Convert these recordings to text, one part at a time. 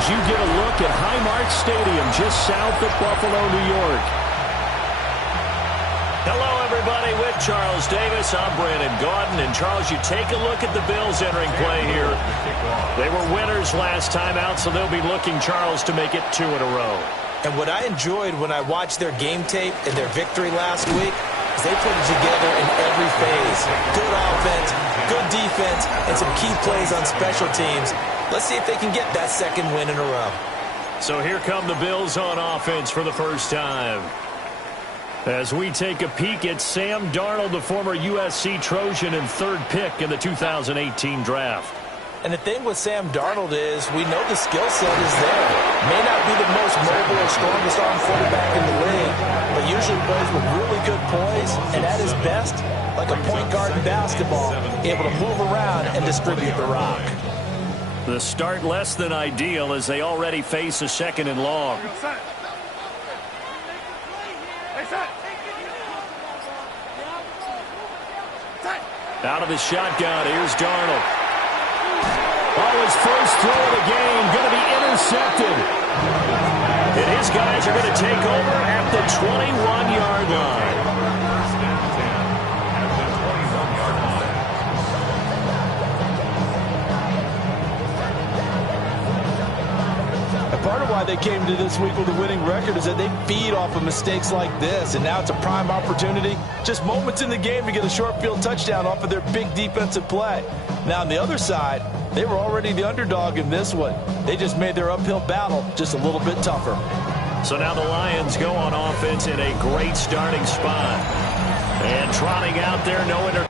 as you get a look at Highmark Stadium just south of Buffalo, New York. Hello, everybody. With Charles Davis, I'm Brandon Gaudin. And, Charles, you take a look at the Bills entering play here. They were winners last time out, so they'll be looking, Charles, to make it 2 in a row. And what I enjoyed when I watched their game tape and their victory last week is they put it together in every phase. Good offense, good defense, and some key plays on special teams. Let's see if they can get that second win in a row. So here come the Bills on offense for the first time. As we take a peek at Sam Darnold, the former USC Trojan and 3rd pick in the 2018 draft. And the thing with Sam Darnold is we know the skill set is there. May not be the most mobile or strongest arm quarterback in the league, but usually plays with really good poise, and at his best, like a point guard in basketball, able to move around and distribute the rock. The start less than ideal as they already face a 2nd and long. Out of the shotgun, here's Darnold. Oh, his first throw of the game going to be intercepted. And his guys are going to take over at the 21-yard line. Part of why they came to this week with a winning record is that they feed off of mistakes like this, and now it's a prime opportunity. Just moments in the game to get a short field touchdown off of their big defensive play. Now on the other side, they were already the underdog in this one. They just made their uphill battle just a little bit tougher. So now the Lions go on offense in a great starting spot. And trotting out there, no interference.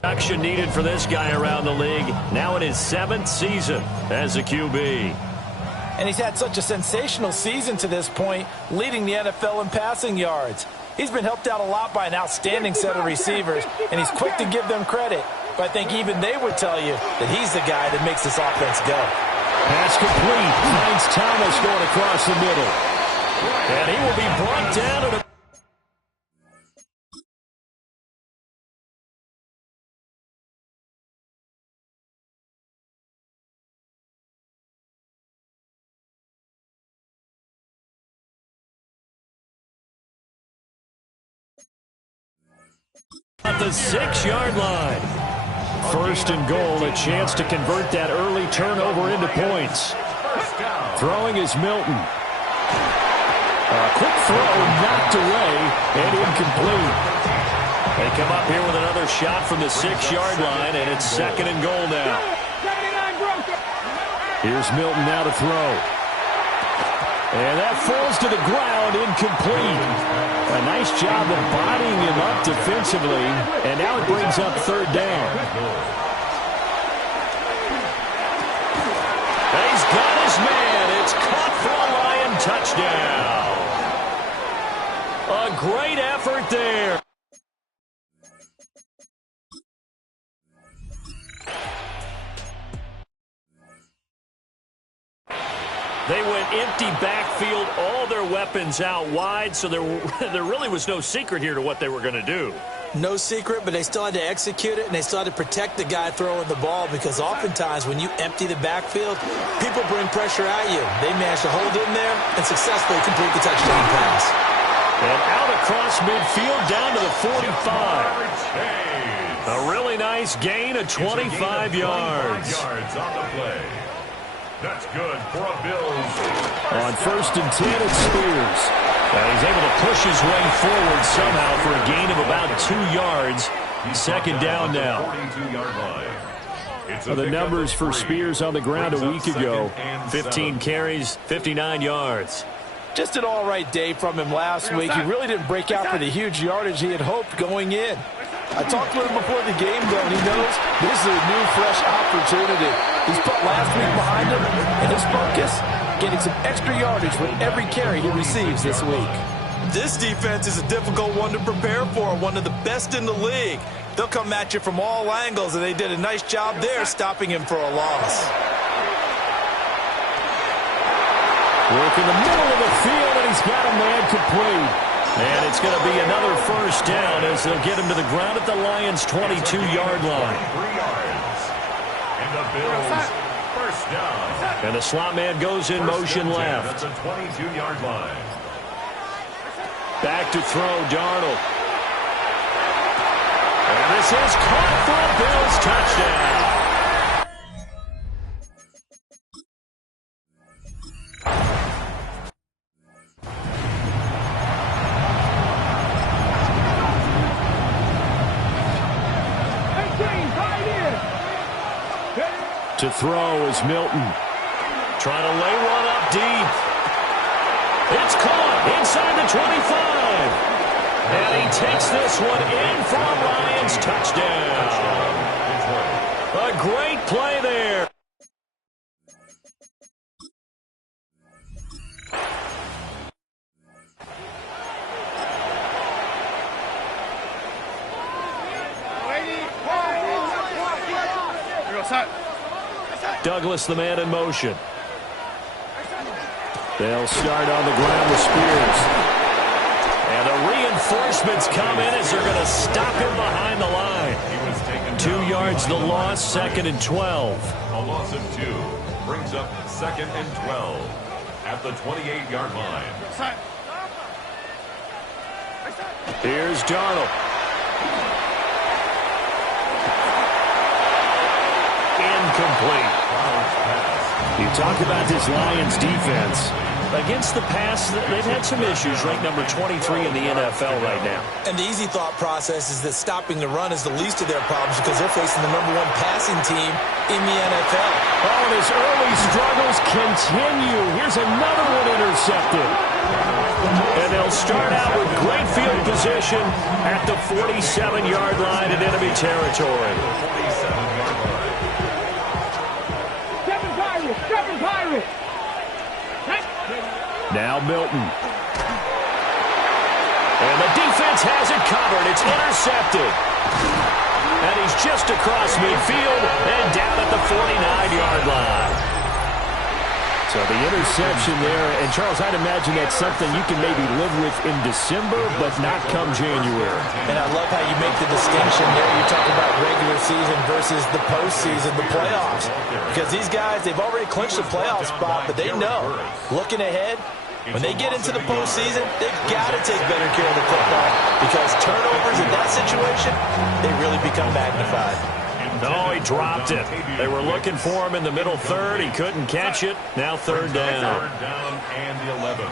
Production needed for this guy around the league. Now in his 7th season as a QB. And he's had such a sensational season to this point, leading the NFL in passing yards. He's been helped out a lot by an outstanding set of receivers, and he's quick to give them credit. But I think even they would tell you that he's the guy that makes this offense go. Pass complete. Finds Thomas going across the middle. And he will be brought down at a at the 6-yard line. 1st and goal, a chance to convert that early turnover into points. Throwing is Milton. A quick throw knocked away and incomplete. They come up here with another shot from the 6-yard line, and it's 2nd and goal now. Here's Milton now to throw. And that falls to the ground, incomplete. A nice job of bodying him up defensively, and now it brings up 3rd down. He's got his man. It's caught for a Lion touchdown. A great effort there. They went empty backfield, all their weapons out wide, so there really was no secret here to what they were going to do. No secret, but they still had to execute it, and they still had to protect the guy throwing the ball, because oftentimes when you empty the backfield, people bring pressure at you. They managed to hold in there and successfully complete the touchdown pass. And out across midfield down to the 45. A really nice gain of 25 yards. On the play. That's good for a Bills. On 1st and 10, it's Spears. And he's able to push his way forward somehow for a gain of about 2 yards. 2nd down now. The numbers for Spears on the ground a week ago. 15 carries, 59 yards. Just an all-right day from him last week. He really didn't break out for the huge yardage he had hoped going in. I talked with him before the game, though, and he knows this is a new, fresh opportunity. He's put last week behind him, and his focus, getting some extra yardage with every carry he receives this week. This defense is a difficult one to prepare for, one of the best in the league. They'll come at you from all angles, and they did a nice job there stopping him for a loss. Work in the middle of the field, and he's got a man complete. And it's going to be another first down as they'll get him to the ground at the Lions' 22-yard line. 3 yards. And the Bills, first down. And the slot man goes in motion left. At the 22-yard line. Back to throw, Darnold. And this is caught for a Bills touchdown. To throw is Milton. Trying to lay one up deep. It's caught inside the 25. And he takes this one in for a Lions touchdown. A great play there. Douglas, the man in motion. They'll start on the ground with Spears. And the reinforcements come in as they're going to stop him behind the line. 2 yards the loss, 2nd and 12. A loss of 2 brings up 2nd and 12 at the 28-yard line. Here's Darnold. Incomplete. You talk about this Lions defense. Against the pass, they've had some issues, ranked number 23 in the NFL right now. And the easy thought process is that stopping the run is the least of their problems because they're facing the #1 passing team in the NFL. Oh, and his early struggles continue. Here's another one intercepted. And they'll start out with great field position at the 47-yard line in enemy territory. Now Milton. And the defense has it covered. It's intercepted. And he's just across midfield and down at the 49-yard line. So the interception there. And, Charles, I'd imagine that's something you can maybe live with in December, but not come January. And I love how you make the distinction there. You talk about regular season versus the postseason, the playoffs. Because these guys, they've already clinched the playoff spot, but they know, looking ahead, when they get into the postseason, they've got to take better care of the football because turnovers in that situation, they really become magnified. No, he dropped it. They were looking for him in the middle third. He couldn't catch it. Now third down. 3rd down and 11.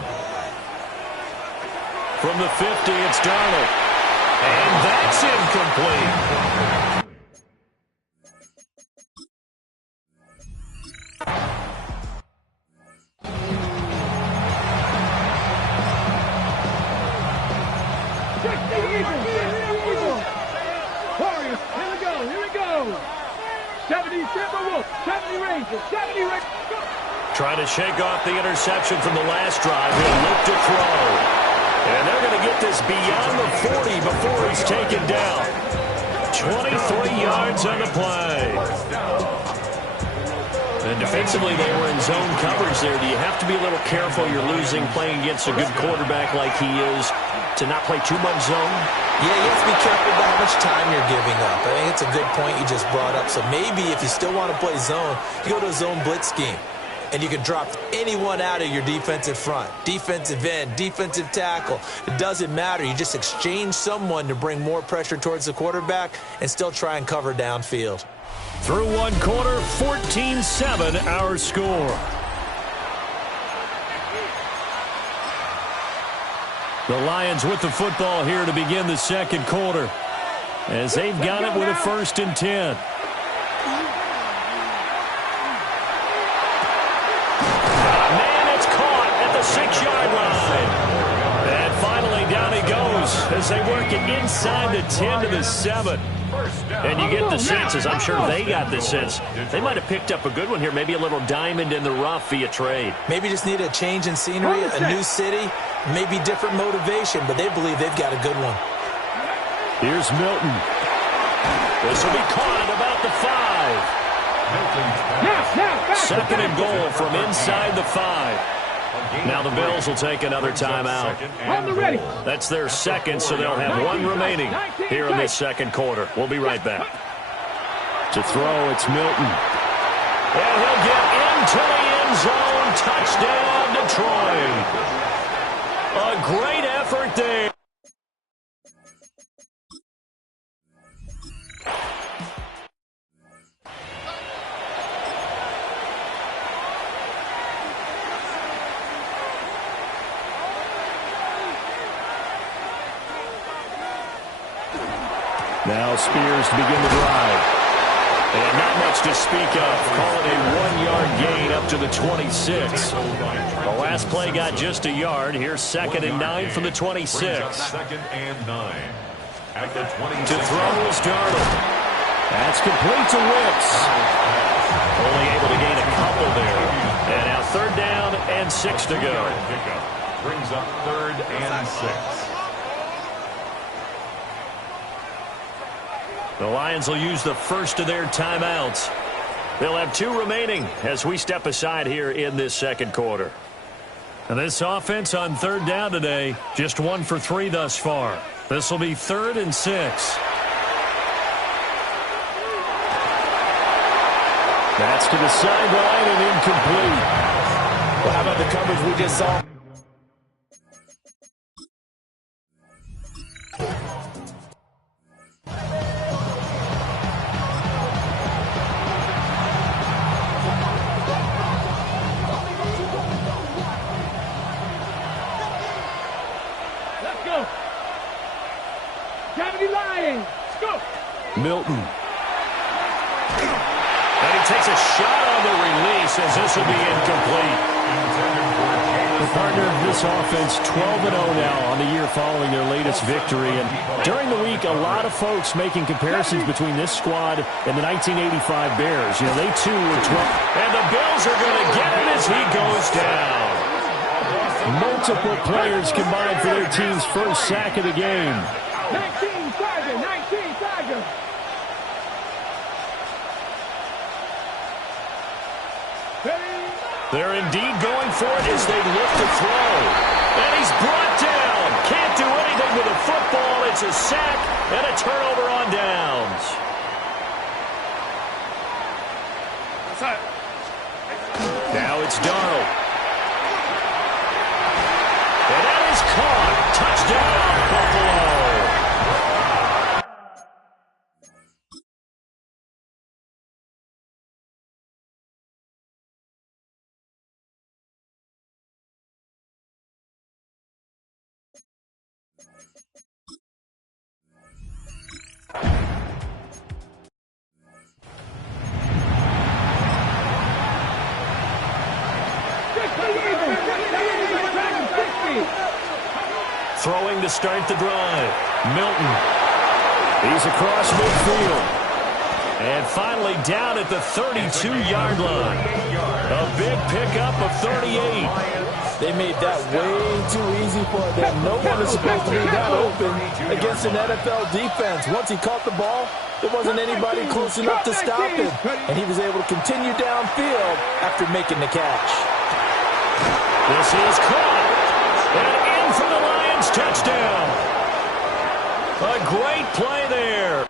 From the 50, it's Darnold. And that's incomplete. Trying to shake off the interception from the last drive. He'll look to throw. And they're going to get this beyond the 40 before he's taken down. 23 yards on the play. And defensively, they were in zone coverage there. Do you have to be a little careful? You're losing playing against a good quarterback like he is to not play too much zone? Yeah, you have to be careful about how much time you're giving up. I think it's a good point you just brought up. So maybe if you still want to play zone, you go to a zone blitz scheme. And you can drop anyone out of your defensive front. Defensive end, defensive tackle. It doesn't matter. You just exchange someone to bring more pressure towards the quarterback and still try and cover downfield. Through one quarter, 14-7 our score. The Lions with the football here to begin the second quarter as they've got it with a 1st and 10. Man, it's caught at the 6-yard line. as they work it inside the 10 to the 7. And you get the sense, as I'm sure they got the sense, they might have picked up a good one here, maybe a little diamond in the rough via trade. Maybe just need a change in scenery, a new city, maybe different motivation, but they believe they've got a good one. Here's Milton. This will be caught at about the 5. Second and goal from inside the 5. Now the Bills will take another timeout. That's their second, so they'll have one remaining here in this second quarter. We'll be right back. To throw, it's Milton. And he'll get into the end zone. Touchdown, Detroit. A great effort there. Now Spears to begin the drive. And not much to speak of. Call it a 1-yard gain up to the 26. The last play got just a yard. Here's 2nd and 9 from the 26. 2nd and 9 at the 26. To throw is Darnold. That's complete to Wicks. Only able to gain a couple there. And now 3rd down and 6 to go. Brings up 3rd and 6. The Lions will use the first of their timeouts. They'll have 2 remaining as we step aside here in this second quarter. And this offense on 3rd down today, just 1 for 3 thus far. This will be 3rd and 6. That's to the sideline and incomplete. Well, how about the coverage we just saw? Milton. And he takes a shot on the release as this will be incomplete. The partner of this offense 12-0 now on the year following their latest victory. And during the week, a lot of folks making comparisons between this squad and the 1985 Bears. You know, they too were 12. And the Bills are going to get him as he goes down. Multiple players combined for their team's first sack of the game. 19 Tiger. They're indeed going for it as they look to throw. And he's brought down. Can't do anything with the football. It's a sack and a turnover on downs. Now it's Darnold. And that is caught. Touchdown, Buffalo. Throwing to start the drive. Milton. He's across midfield. And finally down at the 32-yard line. A big pickup of 38. They made that way too easy for them. No one is supposed to be that open against an NFL defense. Once he caught the ball, there wasn't anybody close enough to stop him. And he was able to continue downfield after making the catch. This is caught. And in for the Lions touchdown. A great play there.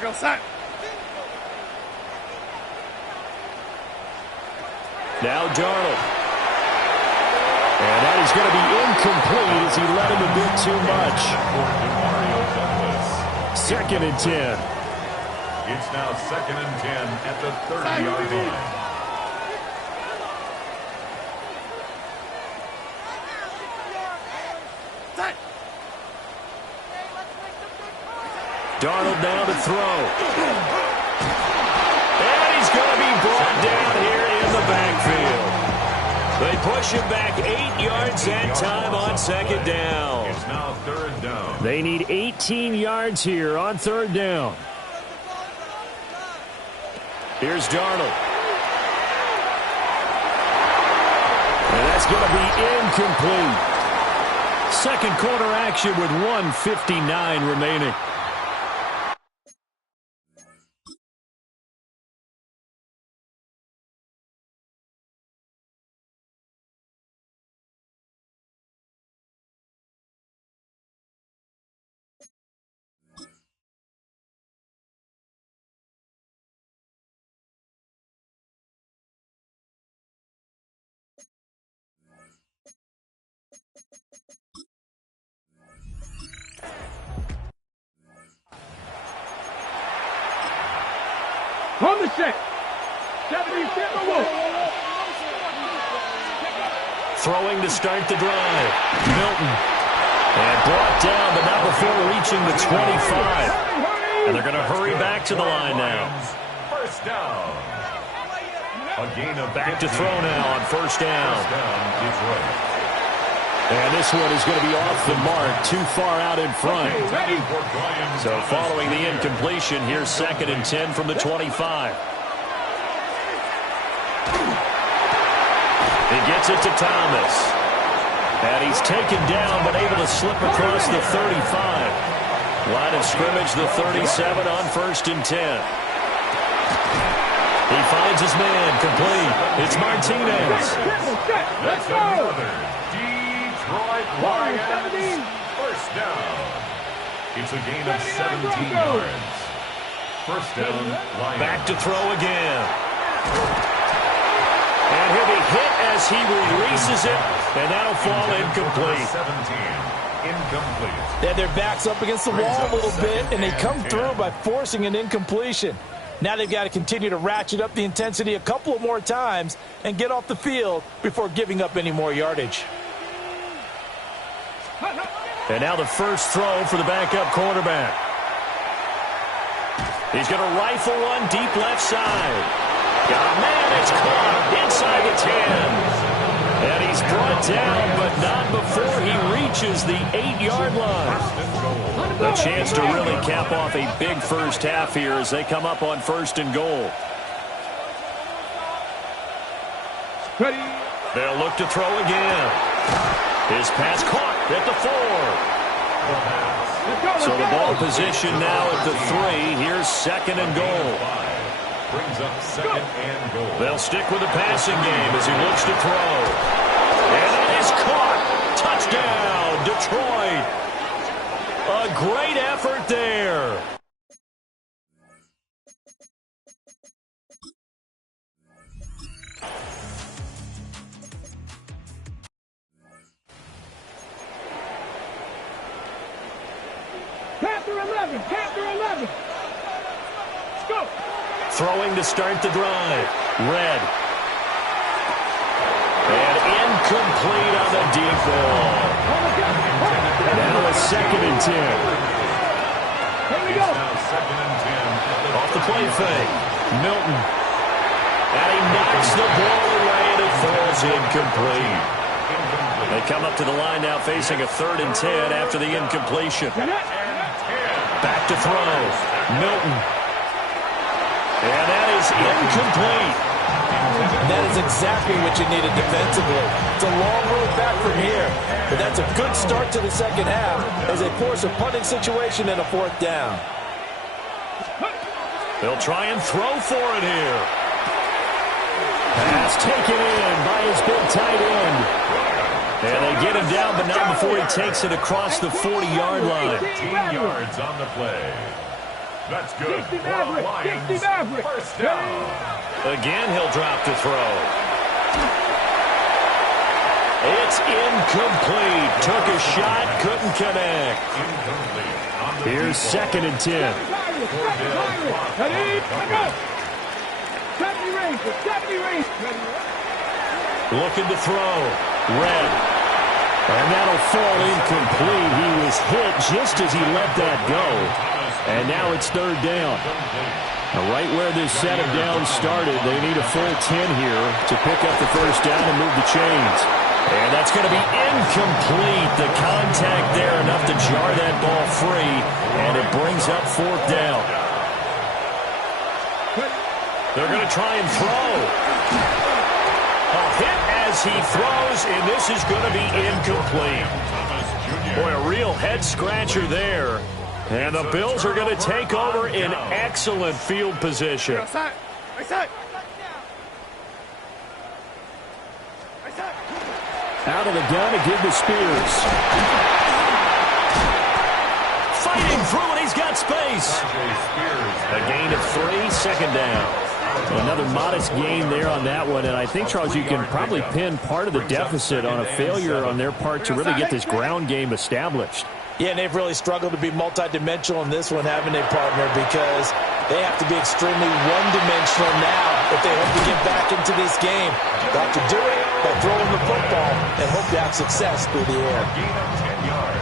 Go sack. Now Darnold. And that is going to be incomplete as he let him a bit too much. 2nd and 10. It's now 2nd and 10 at the 30-yard line. Darnold now to throw. And he's going to be brought down here in the backfield. They push him back 8 yards and time on second down. It's now third down. They need 18 yards here on third down. Here's Darnold. And that's going to be incomplete. Second quarter action with 1:59 remaining. On the set. 77 Wolf. Throwing to start the drive. Milton. And brought down, but not before reaching the 25. And they're going to hurry back to the line now. First down. A gain of Back to throw now on first down. First down, Detroit. And this one is going to be off the mark, too far out in front. So following the incompletion, here's 2nd and 10 from the 25. He gets it to Thomas. And he's taken down, but able to slip across the 35. Line of scrimmage, the 37 on 1st and 10. He finds his man, complete. It's Martinez. Let's go. Detroit Lions. First down. It's a gain of 17 yards. First down, Lions. Back to throw again. And he'll be hit as he releases it, and that'll fall incomplete. 17. Incomplete. They had their backs up against the wall a little bit, and they come through by forcing an incompletion. Now they've got to continue to ratchet up the intensity a couple of more times and get off the field before giving up any more yardage. And now the first throw for the backup quarterback. He's going to rifle one deep left side. Man, it's caught inside the 10. And he's brought down, but not before he reaches the 8-yard line. A chance to really cap off a big first half here as they come up on 1st and goal. They'll look to throw again. His pass caught at the 4. So the ball position now at the 3. Here's 2nd and goal. Brings up 2nd and goal. They'll stick with the passing game as he looks to throw. And it is caught. Touchdown, Detroit. A great effort there. Panther 11. Panther 11. Let's go. Throwing to start the drive. Red. And incomplete on the deep ball. Now a 2nd and 10. Here we go. Now 2nd and 10. Off the play fake. Milton. And he knocks the ball away and it falls incomplete. They come up to the line now facing a 3rd and 10 after the incompletion. Back to throw. Milton. And that is incomplete. That is exactly what you needed defensively. It's a long road back from here, but that's a good start to the second half as they force a punting situation and a 4th down. They'll try and throw for it here. Pass taken in by his big tight end. And they get him down, but not before he takes it across the 40-yard line. 18 yards on the play. That's good. 60 Maverick. First down. Again, he'll drop to throw. It's incomplete. Took a shot, couldn't connect. Incomplete. Here's 2nd and 10. Ready? Go. 70 range. 70 range. Looking to throw. Red. And that'll fall incomplete. He was hit just as he let that go. And now it's third down. Now, right where this set of downs started, they need a full 10 here to pick up the first down and move the chains. And that's going to be incomplete. The contact there enough to jar that ball free, and it brings up fourth down. They're going to try and throw. A hit as he throws, and this is going to be incomplete. Boy, a real head-scratcher there. And the Bills are going to take over in excellent field position. Out of the gun to give to Spears. Fighting through, and he's got space. A gain of 3, second down. Another modest gain there on that one, and I think, Charles, you can probably pin part of the deficit on a failure on their part to really get this ground game established. Yeah, and they've really struggled to be multidimensional in this one, haven't they, partner, because they have to be extremely one-dimensional now if they hope to get back into this game. They have to do it by throwing the football and hope to have success through the air.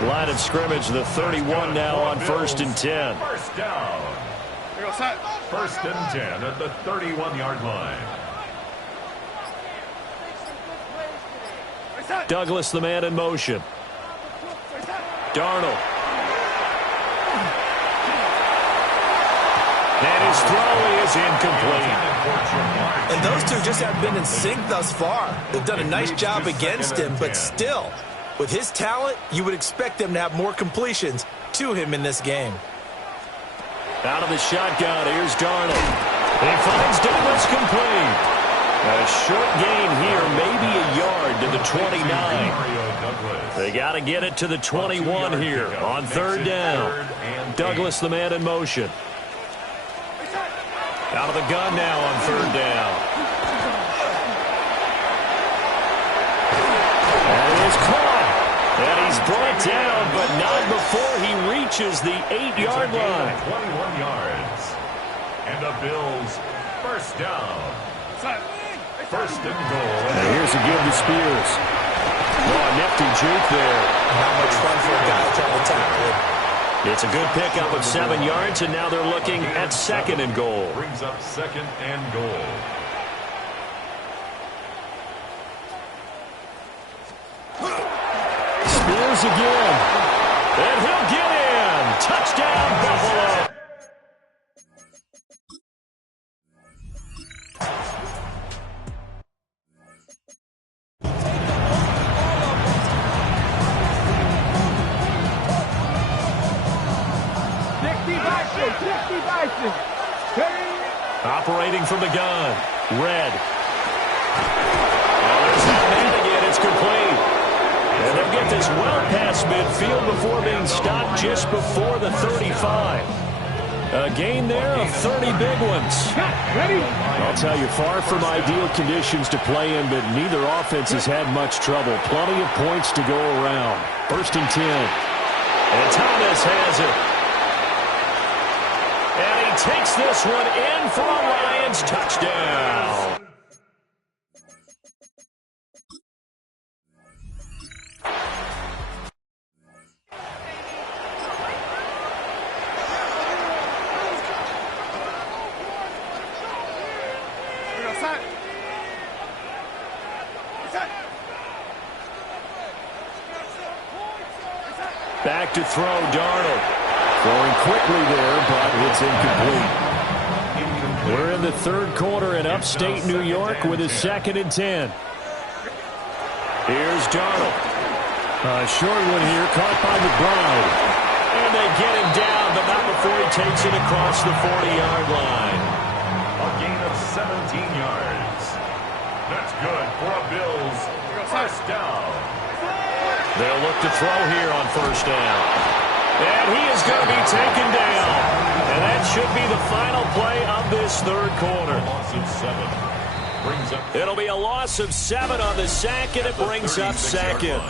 Line of scrimmage, the 31 now on 1st and 10. First down. First and 10 at the 31-yard line. Douglas, the man in motion. Darnold. And his throw is incomplete. And those two just have been in sync thus far. They've done a nice job against him, but still, with his talent, you would expect them to have more completions to him in this game. Out of the shotgun, here's Darnold. He finds Douglas complete. A short gain here, maybe a yard to the 29. They got to get it to the 21 here on third down. Douglas, the man in motion. Out of the gun now on third down. And it is caught. And he's brought down, but not before he reaches the 8-yard line. 21 yards. And the Bills first down. First and goal. And here's a give to Spears. Oh, a nifty juke there. Not much fun for a guy trying to tackle it. It's a good pickup of 7 yards, and now they're looking at second and goal. Brings up second and goal. Spears again. And he'll get in. Touchdown, Buffalo. Operating from the gun. Red. Well, there's that man again. It's complete. And they'll get this well past midfield before being stopped just before the 35. A gain there of 30 big ones. I'll tell you, far from ideal conditions to play in, but neither offense has had much trouble. Plenty of points to go around. First and 10. And Thomas has it. And he takes this one in for a Lions touchdown. Back to throw, Darnold. Throwing quickly there, but it's incomplete. We're in the third quarter in upstate New York with a second and 10. Here's Darnold. A short one here, caught by McBride. And they get him down, but not before he takes it across the 40-yard line. A gain of 17 yards. That's good for a Bills first down. They'll look to throw here on first down. And he is going to be taken down. And that should be the final play of this third quarter. Loss of 7. Brings up. It'll be a loss of 7 on the sack, and it brings up second.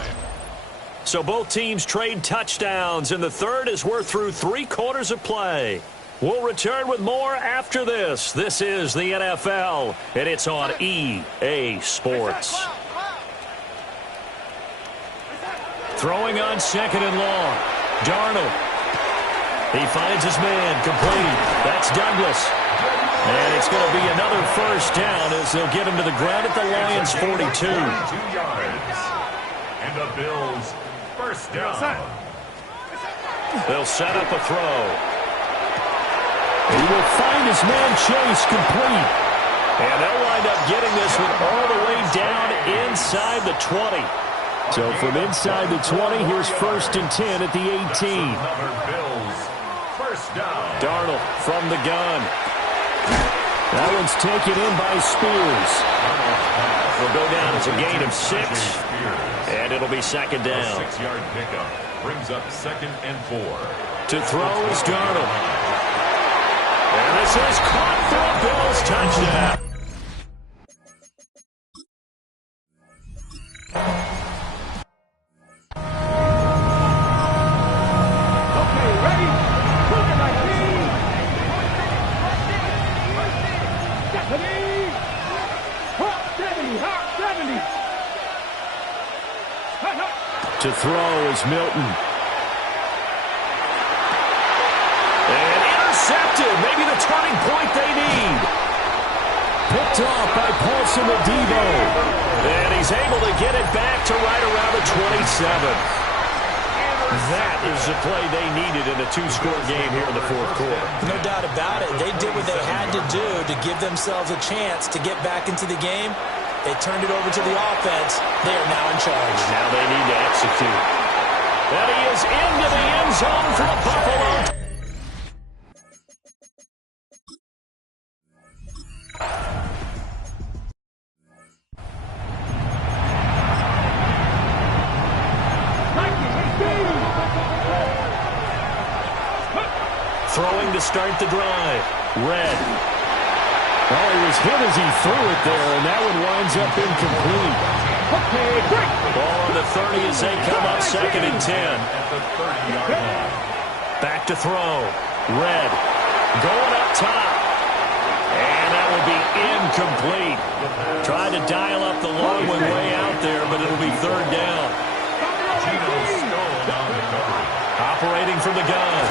So both teams trade touchdowns, and the third as we're through 3 quarters of play. We'll return with more after this. This is the NFL, and it's on EA Sports. Throwing on second and long. Darnold. He finds his man, complete. That's Douglas. And it's going to be another first down as they'll get him to the ground at the Lions' 42. 2 yards. And the Bills first down. They'll set up a throw. He will find his man Chase, complete. And they'll wind up getting this one all the way down inside the 20. So from inside the 20, here's first and 10 at the 18. Bills first down. Darnold from the gun. That one's taken in by Spears. Will go down as a gain of 6. And it'll be second down. 6-yard pickup brings up second and 4. To throw is Darnold. And this is caught for a Bills touchdown. Okay, ready? Look at my team. Stephanie. Hawk 70, Hawk 70. To throw is Milton. And intercepted. Maybe the turning point they need. Picked off by Paulson Adebo. And he's able to get it back to right around the 27. That is the play they needed in a 2-score game here in the fourth quarter. No doubt about it. They did what they had to do to give themselves a chance to get back into the game. They turned it over to the offense. They are now in charge. Now they need to execute. And he is into the end zone for the Buffalo. Throwing to start the drive. Red. Oh, he was hit as he threw it there, and that one winds up incomplete. Ball on the 30 as they come up second and 10. At the 30-yard line. Back to throw. Red. Going up top. And that will be incomplete. Tried to dial up the long one way out there, but it'll be third down. Geno Stone on the coverage. Operating from the gun.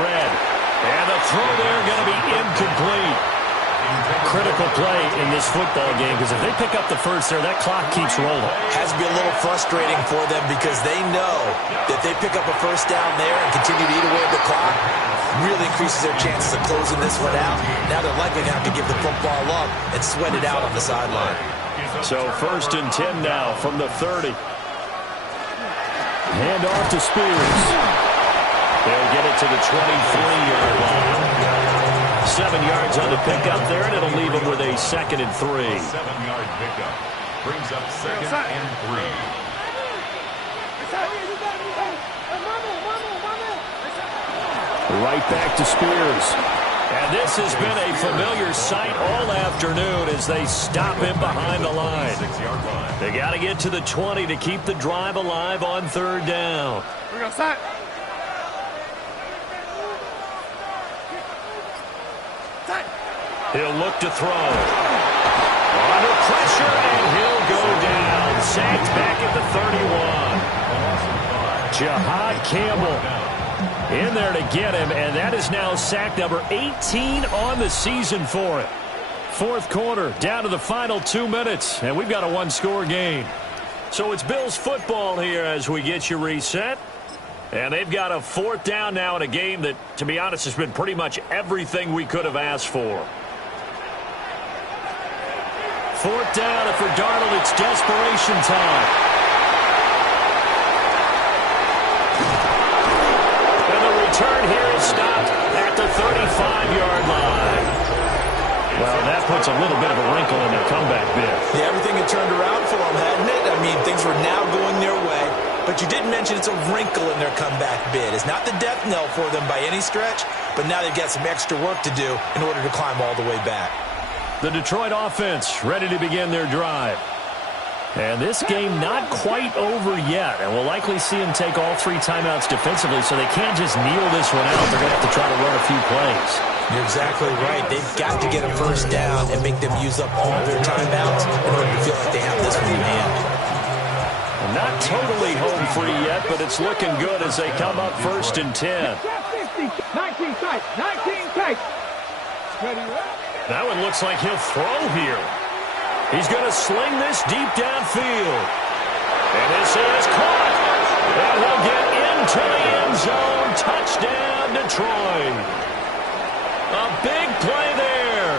Red. And the throw there going to be incomplete. Critical play in this football game because if they pick up the first there, that clock keeps rolling. Has to be a little frustrating for them because they know that they pick up a first down there and continue to eat away at the clock, really increases their chances of closing this one out. Now they're likely to have to give the football up and sweat it out on the sideline. So first and 10 now from the 30. Hand off to Spears. They'll get it to the 23-yard line. 7 yards on the pickup there, and it'll leave them with a second and 3. 7-yard pickup brings up second and 3. Right back to Spears. And this has been a familiar sight all afternoon as they stop him behind the line. 6-yard line. They got to get to the 20 to keep the drive alive on third down. We're going to start. He'll look to throw. Under pressure, and he'll go down. Sacked back at the 31. Jahad Campbell in there to get him, and that is now sack number 18 on the season for him. Fourth quarter, down to the final 2 minutes, and we've got a one-score game. So it's Bills football here as we get you reset. And they've got a fourth down now in a game that, to be honest, has been pretty much everything we could have asked for. Fourth down, and for Darnold, it's desperation time. And the return here is stopped at the 35-yard line. Well, that puts a little bit of a wrinkle in their comeback bid. Yeah, everything had turned around for them, hadn't it? I mean, things were now going their way. But you did mention it's a wrinkle in their comeback bid. It's not the death knell for them by any stretch, but now they've got some extra work to do in order to climb all the way back. The Detroit offense ready to begin their drive. And this game not quite over yet. And we'll likely see them take all 3 timeouts defensively, so they can't just kneel this one out. They're going to have to try to run a few plays. You're exactly right. They've got to get a first down and make them use up all their timeouts in order to feel like they have this one in hand. And Not totally home free yet, but it's looking good as they come up 1st and 10. 19 tight, 19 tight. That one looks like he'll throw here. He's going to sling this deep downfield. And this is caught. And he'll get into the end zone. Touchdown, Detroit. A big play there.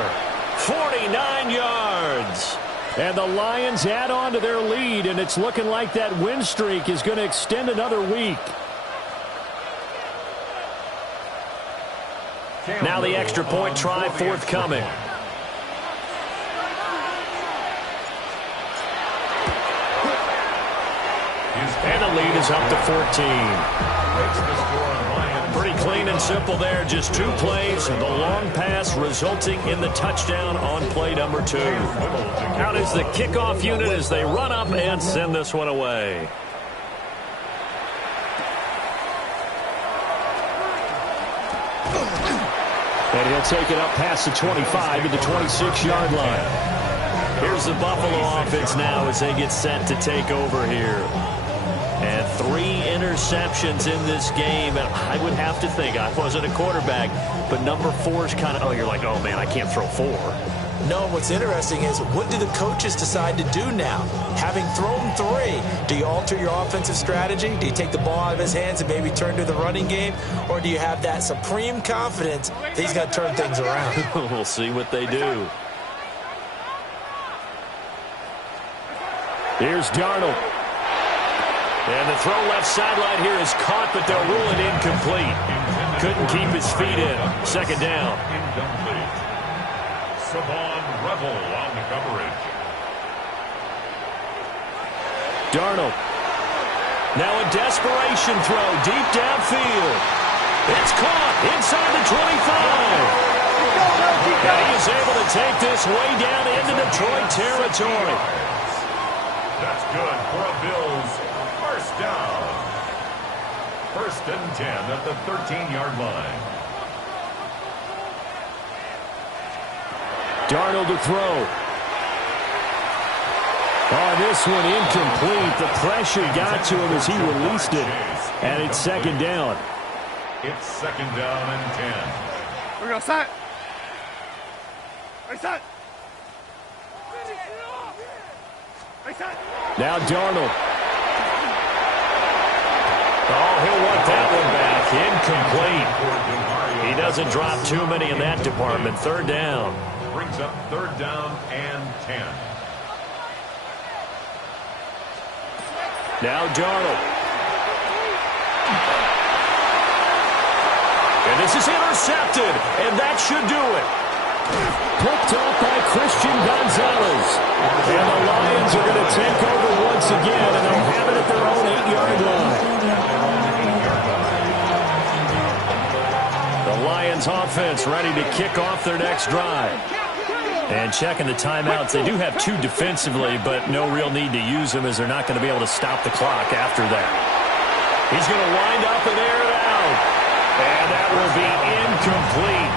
49 yards. And the Lions add on to their lead, and it's looking like that win streak is going to extend another week. Now the extra point try forthcoming. And the lead is up to 14. Pretty clean and simple there. Just 2 plays, and the long pass resulting in the touchdown on play number 2. Out is the kickoff unit as they run up and send this one away. And he'll take it up past the 25 to the 26-yard line. Here's the Buffalo offense now as they get set to take over here. And 3 interceptions in this game. And I would have to think, I wasn't a quarterback, but number 4 is kind of, you're like, oh, man, I can't throw 4. No, what's interesting is what do the coaches decide to do now? Having thrown 3, do you alter your offensive strategy? Do you take the ball out of his hands and maybe turn to the running game? Or do you have that supreme confidence that he's going to turn things around? We'll see what they do. Here's Darnold. And the throw left sideline here is caught, but they'll rule it incomplete. Couldn't keep his feet in. 2nd down. Incomplete. Savon Revel on the coverage. Darnold. Now a desperation throw deep downfield. It's caught inside the 25. And he is able to take this way down into Detroit territory. That's good for a Bills first down. 1st and 10 at the 13-yard line. Darnold to throw. Oh, this one incomplete. The pressure got to him as he released it. And it's 2nd down. It's 2nd down and 10. We're going to set. Reset. Reset. Now Darnold. Oh, he'll want that one back. Incomplete. He doesn't drop too many in that department. 3rd down. Brings up 3rd down and 10. Now Darnold. And this is intercepted, and that should do it. Picked off by Christian Gonzalez. And the Lions are going to take over once again, and they'll have it at their own 8-yard line. The Lions offense ready to kick off their next drive. And checking the timeouts, they do have 2 defensively, but no real need to use them as they're not going to be able to stop the clock after that. He's going to wind up and air it out. And that will be incomplete.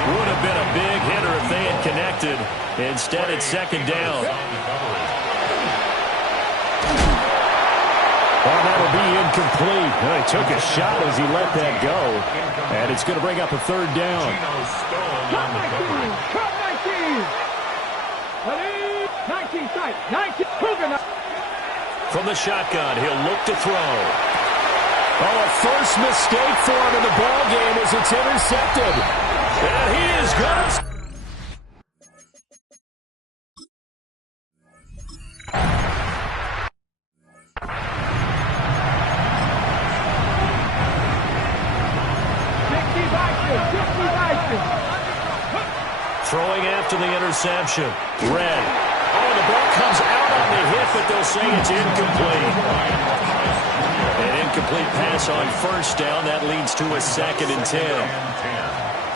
Would have been a big hitter if they had connected. Instead, it's 2nd down. Oh, that'll be incomplete. Well, he took a shot as he let that go. And it's going to bring up a 3rd down. Cut 19. 19 tight. 19. From the shotgun, he'll look to throw. Oh, a first mistake for him in the ball game as it's intercepted. And he is going to... Throwing after the interception. Red. Oh, the ball comes out on the hit, but they'll say it's incomplete. An incomplete pass on 1st down. That leads to a 2nd and 10.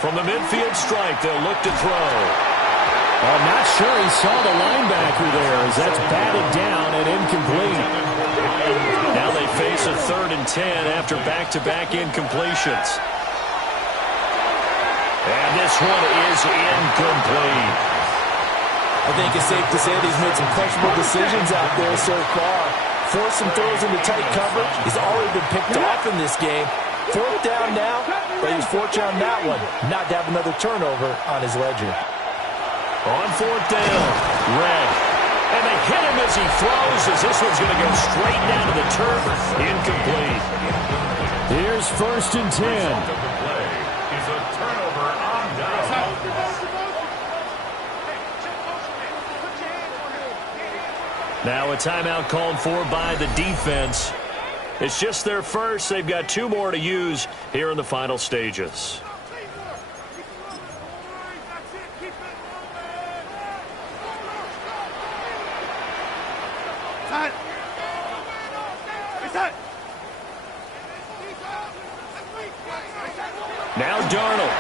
From the midfield stripe, they'll look to throw. I'm not sure he saw the linebacker there as that's batted down and incomplete. Now they face a 3rd and 10 after back-to-back incompletions. And this one is incomplete. I think it's safe to say he's made some questionable decisions out there so far. force some throws into tight coverage. He's already been picked off in this game. Fourth down now, but he was fortunate on that one, not to have another turnover on his ledger. On fourth down, Red. And they hit him as he throws, as this one's going to go straight down to the turf. Incomplete. Here's first and 10. Is a turnover on down. Now a timeout called for by the defense. It's just their first. They've got 2 more to use here in the final stages. Now Darnold.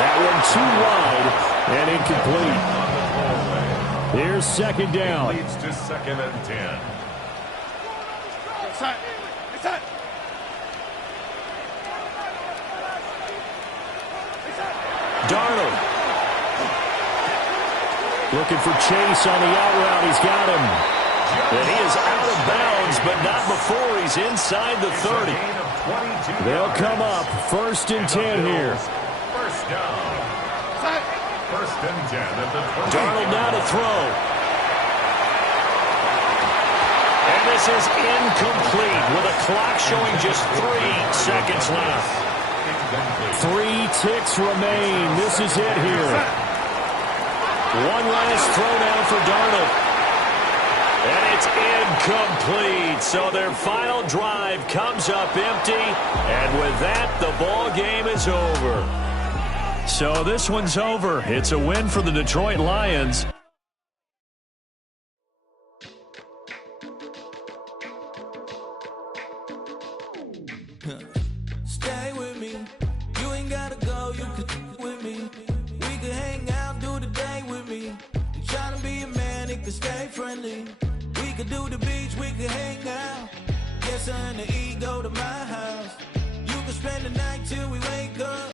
That one too wide and incomplete. Here's second down. Leads to second and 10. Darnold. Looking for Chase on the out route. He's got him. And he is out of bounds, but not before he's inside the 30. They'll come up first and 10 here. First down. First and 10 at the 20. Darnold now to throw. And this is incomplete with a clock showing just 3 seconds left. 3 ticks remain. This is it here. One last throw now for Darnold. And it's incomplete. So their final drive comes up empty. And with that, the ball game is over. So this one's over. It's a win for the Detroit Lions. Stay with me. You ain't gotta go. You can with me. We can hang out, do the day with me. I'm trying to be a man, it can stay friendly. We could do the beach, we could hang out. Yes, and the ego to my house. You can spend the night till we